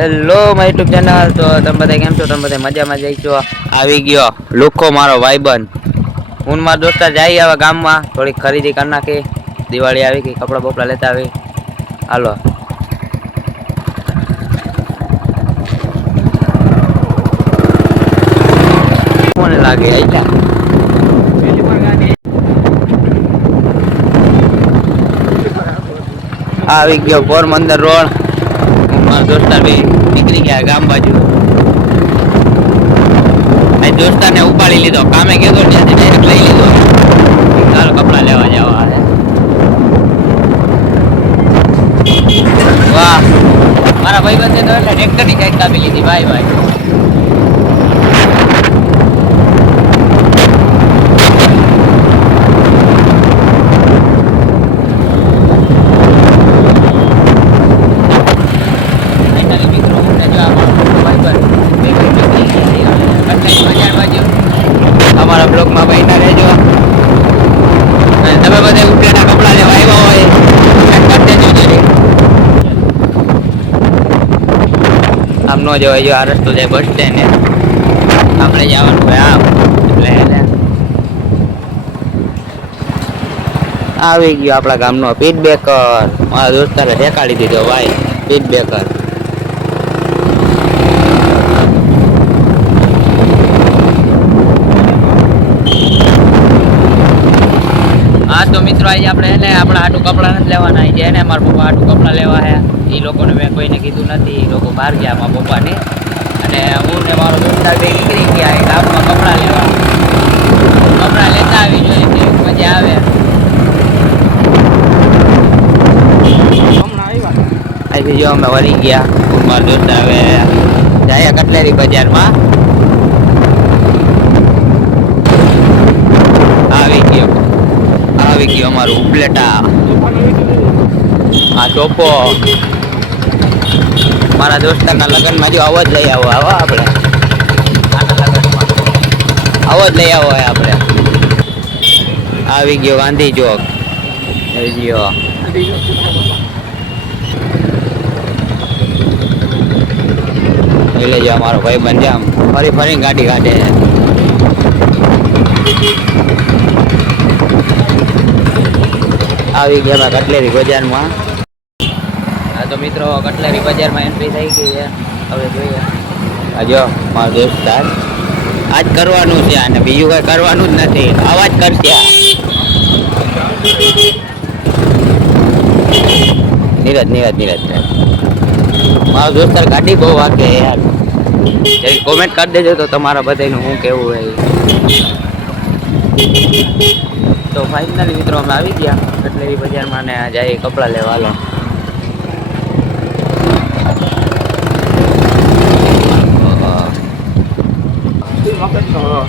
Hello my YouTube channel. તો તમે બધા કેમ છો? તમે બધા મજામાં જઈશો? આવી ગયો લુખો મારો ભાઈબંધ. હું મારા દોસ્તાર જાય હવે ગામમાં થોડીક ખરીદી કરી નાખી. દિવાળી આવી ગઈ, કપડા બપડા લેતા આવી. હાલો કોને લાગે આઈલા આવી ગયો પોરબંદર રોડ. મારા દોસ્તાર બી નીકળી ગયા ગામ બાજુ. દોસ્તાર ને ઉપાડી લીધો, કામે ગયો ત્યાંથી ડાયરેક્ટ લઈ લીધો. ચાલો કપડા લેવા જવા. વાહ, મારા ભાઈ બંધ તો એટલે ટ્રેક્ટર ની સાઈડ કાપી લીધી. ભાઈ ભાઈ અમારા બ્લોગમાં બહીના રહેજો. અને તમે બધા ઉપલેના કપડા લેવા આવ્યા હોય કરી દેજો જરી. આમ ન જવાય, જો આ રસ્તો જાય બસ સ્ટેન્ડ ને આપણે જવાનું હોય આમ. એટલે આવી ગયો આપણા ગામનો પીટ બેકર. મારા દોસ્તારે ઠેકાડી દીધો ભાઈ પીટ બેકર. હા તો મિત્રો આજે આપણે એને આપણા આટું કપડાં નથી લેવાના. આજે એને મારા પપ્પા આટું કપડાં લેવા છે. એ લોકોને મેં કોઈને કીધું નથી. એ લોકો બહાર ગયા મારા પપ્પાને. અને હું ને મારો દોસ્તાર બે નીકળી ગયા એ ગામમાં કપડાં લેવા. કપડાં લેતા આવી જોઈએ કેવી મજા આવે. અહીંથી જો અમે વળી ગયા. હું મારો દોસ્તાર હવે જાય કટલેરી બજારમાં. આવી ગયો અમારું ઉપલેટા. આ ચોપો મારા દોસ્તારના લગ્નમાં જો આવો જ લઈ આવો. આપણે આના લગ્નમાં આવો જ લઈ આવો આપણે. આવી ગયો ગાંધી ચોક. એટલે જો અમારો ભાઈ બંધ આમ ફરીને ગાડી કાઢે. આવી ગયા કટલેરી બજારમાં. હા તો મિત્રો કટલેરી બજારમાં એન્ટ્રી થઈ ગઈ છે. હવે જોઈએ. જો મારો દોસ્તાર આજ કરવાનું છે અને બીજું કઈ કરવાનું જ નથી. આવા જ કરશે. નીરજ મારો દોસ્તાર ગાડી બહુ વાગે યાર. કોમેન્ટ કરી દેજો તો તમારા બધાનું શું કેવું હોય. તો ફાઇનલી મિત્રો અમે આવી ગયા કટલેરી બજારમાં ને જાય કપડાં લેવા. હાલો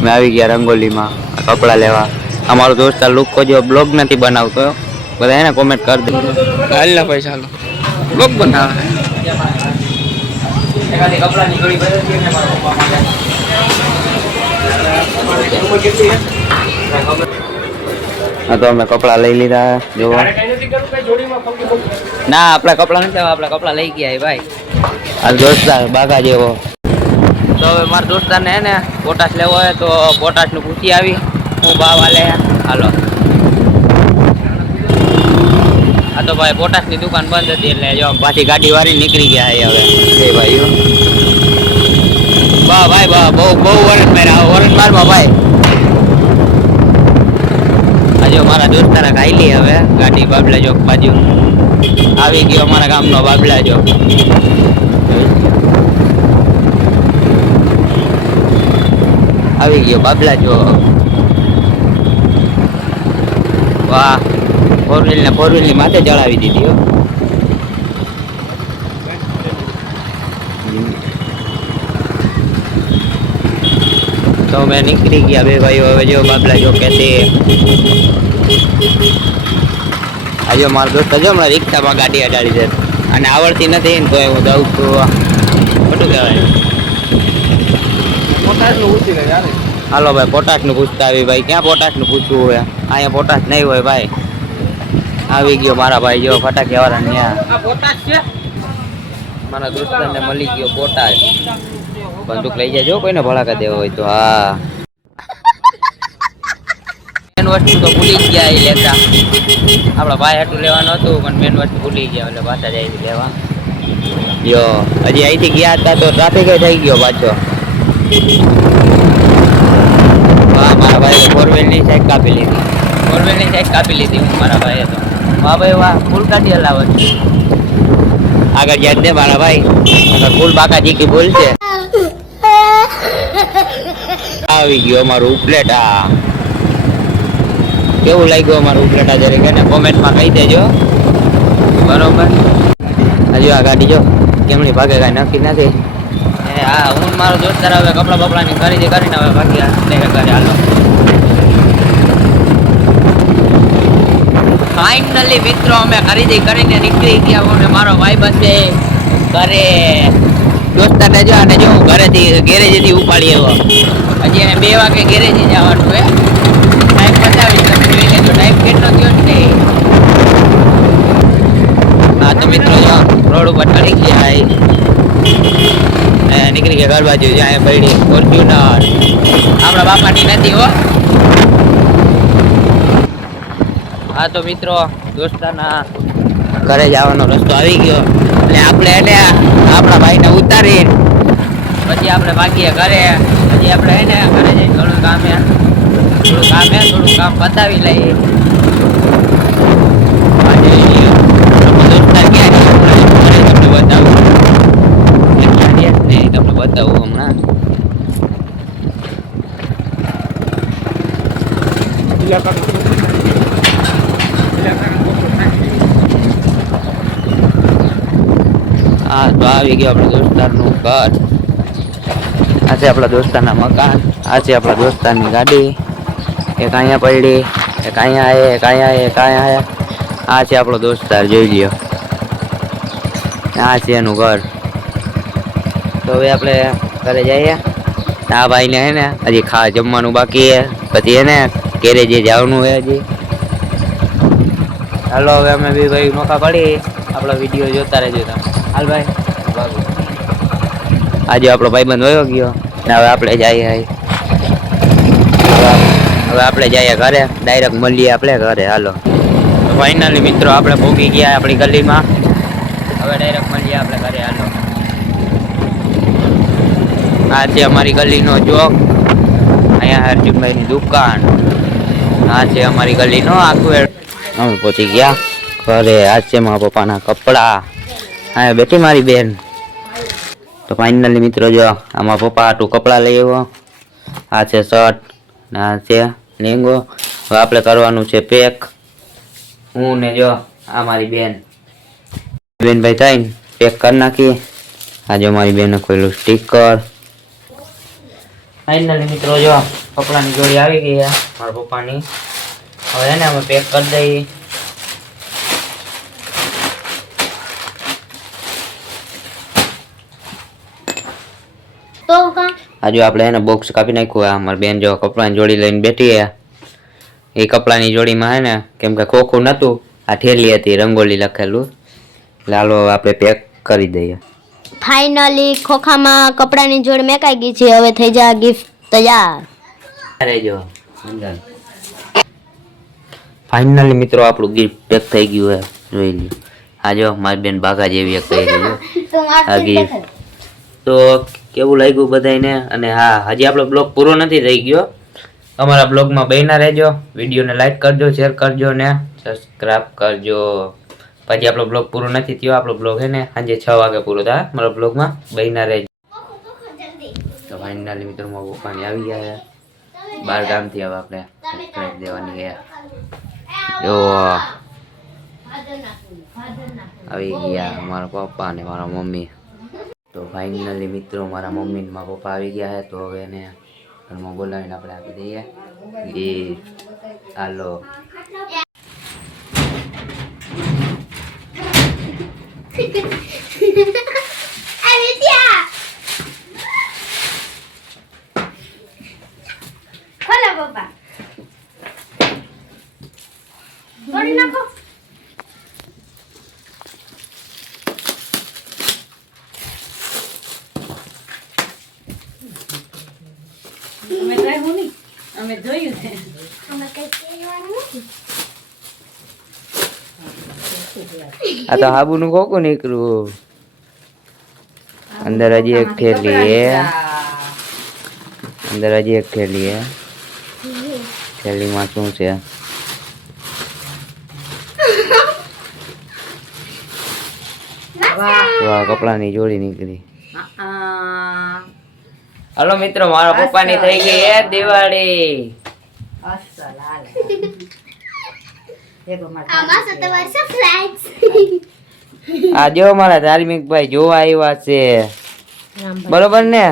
મેં આવી ગયા રંગોલીમાં કપડાં લેવા. અમારો દોસ્તાર લુક જો બ્લોગ નથી બનાવતો. બધા એને કોમેન્ટ કરી દે. હાલના પૈસા હાલો બ્લોગ બનાવે. હા તો અમે કપડા લઈ લીધા. જોવા ના આપણા કપડા નથી, આપણા કપડા લઈ ગયા ભાઈ. આ દોસ્તાર બાગા જેવો. તો હવે મારા દોસ્તાર ને ને પોટાશ લેવો હોય તો પોટાશ નું પૂછી આવી હું ભાવ આલે. હાલો આ તો ભાઈ પોટાશ ની દુકાન બંધ હતી એટલે જો પાછી ગાડી વાળી નીકળી ગયા હવે. એ ભાઈઓ વાહ ભાઈ વાહ, બહુ વરસ માર્યા. વરસ મારમાં ભાઈ. જો મારા દોસ્તારા ખાઈ હવે ગાડી બાબલા ચોક બાજુ. આવી ગયો અમારા ગામનો બાબલા ચોક. આવી ગયો બાબલા ચોક. વાહ, ફોર વ્હીલ ની માથે ચડાવી દીધી હો. તો મેં નીકળી ગયા બે ભાઈઓ. હવે જો બાબલા ચોક કે આજે મારો દોસ્ત જો હમણાં રિક્ષામાં ગાડી અડાડી દે અને આવડતી નથી ને તો હું દઉં છું. ખોટું કહેવાય. હાલો ભાઈ પોટાશ નું પૂછતા આવી ભાઈ. ક્યાં પોટાશ નું પૂછવું હોય? અહીંયા પોટાશ નહીં હોય ભાઈ. આવી ગયો મારા ભાઈ જો ફટાકિયા વાળા ત્યાં. મારા દોસ્તારને મળી ગયો બોટાદ. બંદૂક લઈ જજો કોઈને ભડાકા દેવો હોય તો. હા મેન વસ્તુ તો ભૂલી જ ગયા એ લેતા. આપણા ભાઈ હાટું લેવાનું હતું પણ મેન વસ્તુ ભૂલી ગયા એટલે પાછા જાય લેવા. જો હજી અહીંથી ગયા હતા તો ટ્રાફિક થઈ ગયો પાછો. હા મારા ભાઈએ ફોરવેલની સાઈડ કાપી લીધી. ફોરવેલની સાઈડ કાપી લીધી હું મારા ભાઈએ તો. વાહ ભાઈ વાહ ફૂલ કાઢી હલાવત. આગળ યાદ દે મારા ભાઈ આગળ ફૂલ બાકાજી કી બોલ છે. આવી ગયો અમારું ઉપલેટા. કેવું લાગ્યું અમારું ઉપલેટા જરીક એને કોમેન્ટમાં કહી દેજો બરોબર. હજુ આ ગાડી જો કેમની ભાગે કાંઈ નક્કી નથી. હા હું મારો દોસ્તાર હવે કપડા બપડાની ખરીદી કરીને હવે બાકી ઘરે હાલો. ફાઇનલી મિત્રો અમે ખરીદી કરીને નીકળી ગયા. હું ને મારો ભાઈ બસે ઘરે દોસ્તારને જો અને જો હું ઘરેથી ગેરેજથી ઉપાડી આવ્યો. હજી એને 2 વાગે ગેરેજે જવાનું છે. ટાઈમ બતાવી તમે જોઈ લેજો ટાઈમ કેટલો થયો ને. હા તો મિત્રો જો રોડ ઉપર ચડી ગયા નીકળી ગયા ઘર બાજુ. જ્યાં પડી ફોર્ચ્યુનર આપણા બાપાની નથી હો. હા તો મિત્રો દોસ્તારના ઘરે જવાનો રસ્તો આવી ગયો એટલે આપણે એને આપણા ભાઈને ઉતારી પછી આપણે ભાગીએ ઘરે. પછી આપણે એને ઘરે જઈને થોડું કામ પતાવી લઈએ. તમને બતાવું હમણાં. હા તો આવી ગયો આપણા દોસ્તારનું ઘર. આ છે આપણા દોસ્તારના મકાન. આ છે આપણા દોસ્તારની ગાડી. એક અહીંયા પડી એક અહીંયા. આ છે આપણો દોસ્તાર જોઈ લ્યો. આ છે એનું ઘર. તો હવે આપણે ઘરે જઈએ. આ ભાઈને હે ને હજી જમવાનું બાકી છે. પછી એને ગેરેજે જવાનું હોય હજી. હાલો હવે અમે બી ભાઈ નોખા પડી. આપણો વિડીયો જોતા રહેજો તમે. હાલ ભાઈ આજે આપણો ભાઈબંધ વયો ગયો ને હવે આપણે જઈએ. હવે આપણે જઈએ ઘરે. ડાયરેક્ટ મળીએ આપણે ઘરે. હાલો તો ફાઇનલી મિત્રો આપણે પહોંચી ગયા આપણી ગલીમાં. હવે ડાયરેક્ટ મળીએ આપણે ઘરે. હાલો આ છે અમારી ગલીનો ચોક. અહીંયા અર્જુનભાઈની દુકાન. આ છે અમારી ગલીનો આખું. અમે પહોંચી ગયા ઘરે. આ છે મારા પપ્પાના કપડા. હા બેઠી મારી બેન. તો ફાઇનલી મિત્રો જો આમાં પપ્પા આટલું કપડાં લઈ આવ્યો. આ છે શર્ટ ને આ છે લેંગો. હવે આપણે કરવાનું છે પેક. હું ને જો આ મારી બેન ભાઈ થઈને પેક કરી નાખી. આજે મારી બેને ખોલ્યું સ્ટીકર. ફાઇનલી મિત્રો જો કપડાની જોડી આવી ગઈ મારા પપ્પાની. હવે એને અમે પેક કરી દઈએ. આજે આપણે એને બોક્સ કાપી નાખ્યું. અમારી બેન જો કપડાની જોડી લઈને બેઠી છે. એ કપડાની જોડીમાં હે ને કેમ કે ખોખું નહોતું આ ઠેલી હતી રંગોલી લખેલું. લાલો આપણે પેક કરી દઈએ. ફાઇનલી ખોખામાં કપડાની જોડ મેકાઈ ગઈ છે. હવે થઈ જા ગિફ્ટ તૈયાર. રહેજો અંદર. ફાઇનલી મિત્રો આપણું ગિફ્ટ પેક થઈ ગયું હે. જોઈ લ્યો. આ જો મારી બેન ભાગા જેવી એક થઈ ગઈ આ ગિફ્ટ. તો કેવું લાગ્યું બધાને. અને હા હજી આપણો બ્લોગ પૂરો નથી થઈ ગયો. અમારા બ્લોગમાં બન્યા રહેજો. વિડીયોને લાઈક કરજો, શેર કરજો ને સબસ્ક્રાઇબ કરજો. પછી આપણો બ્લોગ પૂરો નથી થયો. આપણો બ્લોગ હે ને સાંજે 6 વાગે પૂરો થાય. મારા બ્લોગમાં બન્યા રહેજો. તો ફાઇનલી મિત્રો મારા પપ્પાની આવી ગયા 12 ગામથી. હવે આપણે સબસ્ક્રાઇબ દેવાની ગયા. જો આવી ગયા મારા પપ્પા અને મારા મમ્મી. તો ફાઇનલી મિત્રો મારા મમ્મી ને મારા પપ્પા આવી ગયા છે. તો હવે એને ઘરમાં બોલાવીને આપણે આપી દઈએ ગિફ્ટ. હાલો અમે જોયું નહીં, અમે જોયું છે. આ તો હાબુનું કોકું નીકળ્યું. અંદર હજી એક થેલી હે. અંદર હજી એક થેલી હે. થેલીમાં શું છે? વાહ, કપડાની જોડી નીકળી. હલો મિત્રો, મારા પપ્પાની થઈ ગઈ હે દિવાળી. અસલ હાલે. એક અમાર આમાં તો તમારી સરપ્રાઈઝ. આ જો મારા ધાર્મિક ભાઈ જોવા આવ્યા છે, બરોબર ને?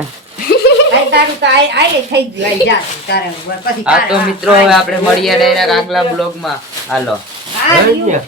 આઈ તારું તો આઈ થઈ ગયું, આઈ જા તારે પછી આ તો મિત્રો હવે આપણે મળીએ ડાયરેક્ટ આગલા બ્લોગમાં. હાલો. આ